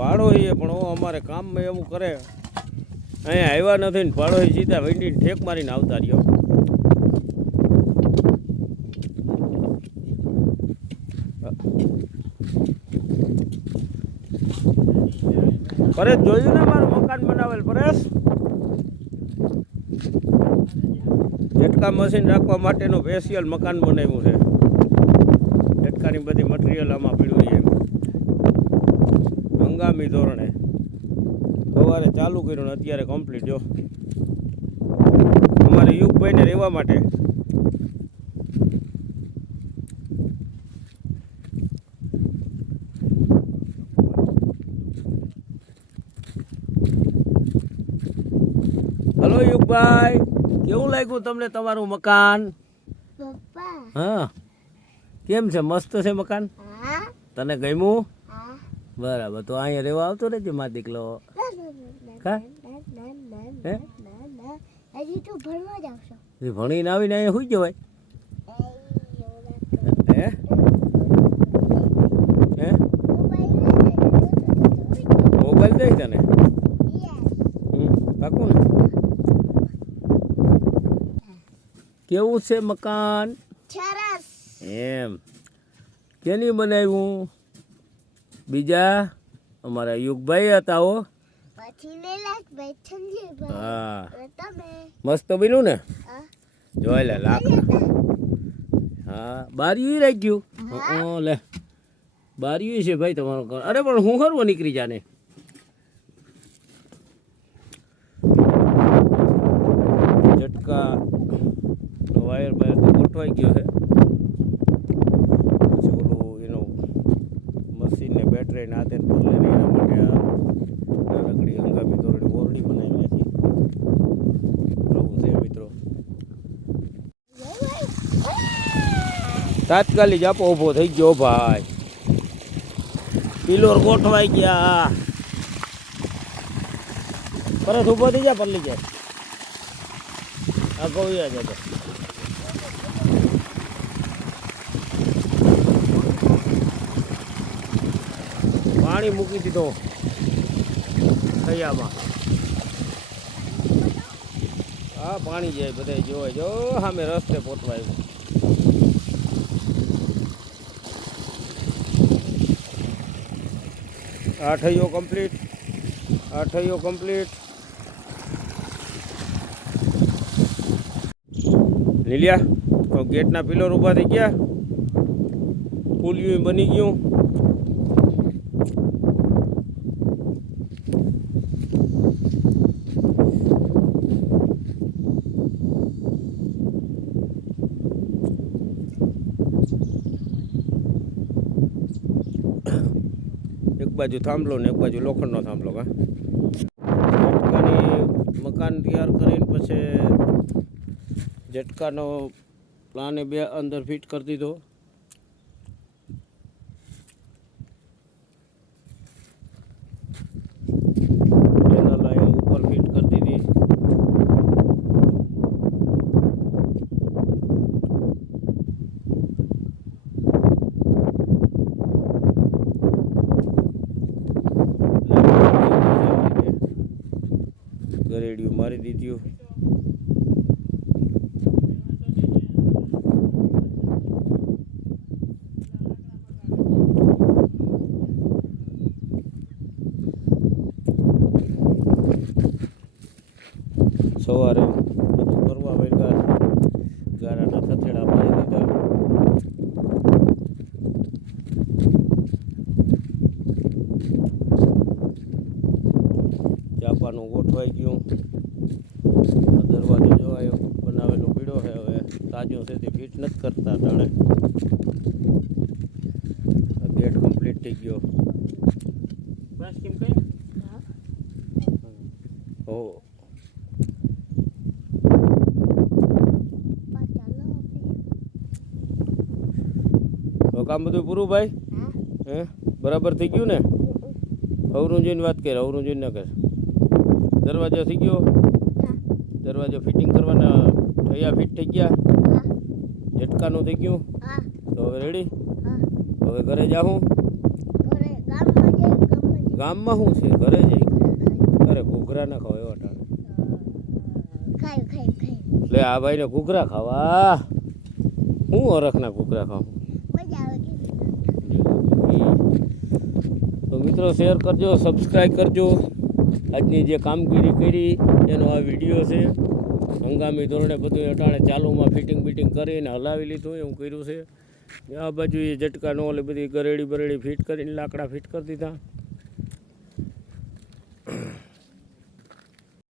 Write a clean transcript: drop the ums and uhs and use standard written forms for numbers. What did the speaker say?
પાડોશી પણ અમારે કામમાં એવું કરે અહીંયા આવ્યા નથી ને પાડોશી સીધા વીંડીને ઠેક મારીને આવતા રહ્યો. પરેશ જોયું ને મારું મકાન બનાવેલ પરેશ ઝટકા મશીન રાખવા માટેનું સ્પેશિયલ મકાન બનાવ્યું છે. ઝટકાની બધી મટીરિયલ આમાં પીડ્યું છે હંગામી ધોરણે. સવારે ચાલુ કર્યું ને અત્યારે કમ્પ્લીટ. જો અમારે યુગભાઈને રહેવા માટે હલો યુગભાઈ, કેવું લાગ્યું તમને તમારું મકાન? હા, કેમ છે? મસ્ત છે મકાન? તને ગમ્યું? બરાબર, તો અહીંયા રહેવા આવતો રહેજે મા દીકલો. ભણીને આવીને અહીંયા સુઈ જવાય. હે હે મોબાઈલ દઈ તને? પાકું ને? કેવું છે મકાન? એમ કેની બનાવ્યું? બીજા અમારા યુગભાઈ હતા. હો હા, મસ્ત બન્યું ને? જોઈ લે લાખ. હા, બારીયું રાખ્યું. લે બારીયું છે ભાઈ તમારું ઘર. અરે પણ હું ખરવો નીકળી જાને. ઝટકા વાયર બાયર તો ગોઠવાઈ ગયો છે. પછી ઓલું એનું મશીનને બેટરી નાતે બદલે એના માટે આ નાનકડી હંગામી દોરડી ઓરડી બનાવી નથી. આવું છે મિત્રો. તાત્કાલિક આપો ઊભો થઈ ગયો ભાઈ. પિલોર ગોઠવાઈ ગયા. પરત ઊભો થઈ જાય પલ્લી જાય. આ ગોવિયા જતો પાણી મૂકી દીધો થયામાં. હા, પાણી જાય બધા જોવાય. જો સામે રસ્તે પહોંચવા આવ્યું. આ થયો કમ્પ્લીટ. આ થયો કમ્પ્લીટ. લીલિયા ગેટના પિલર ઊભા થઈ ગયા. પુલિયું બની ગયું. એક બાજુ થાંભલો ને એક બાજુ લોખંડનો થાંભલો. કા મકાન તૈયાર કરીને પછી ઝટકાનો પ્લાને બે અંદર ફિટ કરી દીધો. પેનલ અહીંયા ઉપર ફિટ કરી દીધી. ગરેડિયું મારી દીધું. સવારે બધું કરવા વળ્યા. ગારાના થથેડા મારી દીધા. ચાપાનું ગોઠવાઈ ગયું. દરવાજો જોવાયો બનાવેલો પીળો છે. હવે તાજો છે તે ફિટ નથી કરતા ટાણે. ગેટ કમ્પ્લીટ થઈ ગયો. હો કામ બધું પૂરું ભાઈ? હે બરાબર થઈ ગયું ને? અવરું જોઈને વાત કર. અવરું જોઈને ના કર. દરવાજો થઈ ગયો. દરવાજો ફિટિંગ કરવાના થયા. ફિટ થઈ ગયા. ઝટકાનું થઈ ગયું. તો હવે રેડી. હવે ઘરે જાઉં. ગામમાં શું છે ઘરે જઈ અરે ઘૂઘરા ના ખાવ એવા ટાણે ખાઈ ખાઈ ખાઈ એટલે આ ભાઈને ઘૂઘરા ખાવા હું અરખના ઘૂઘરા ખાઉં મજા આવે કે તો મિત્રો શેર કરજો સબસ્ક્રાઈબ કરજો આજની જે કામગીરી કરી એનો આ વિડીયો છે હંગામી ધોરણે બધું અટાણે ચાલુમાં ફિટિંગ બિટિંગ કરીને હલાવી લીધું એવું કર્યું છે આ બાજુ એ ઝટકા નો ઓલી બધી ગરેડી બરેડી ફિટ કરીને લાકડા ફિટ કરી દીધા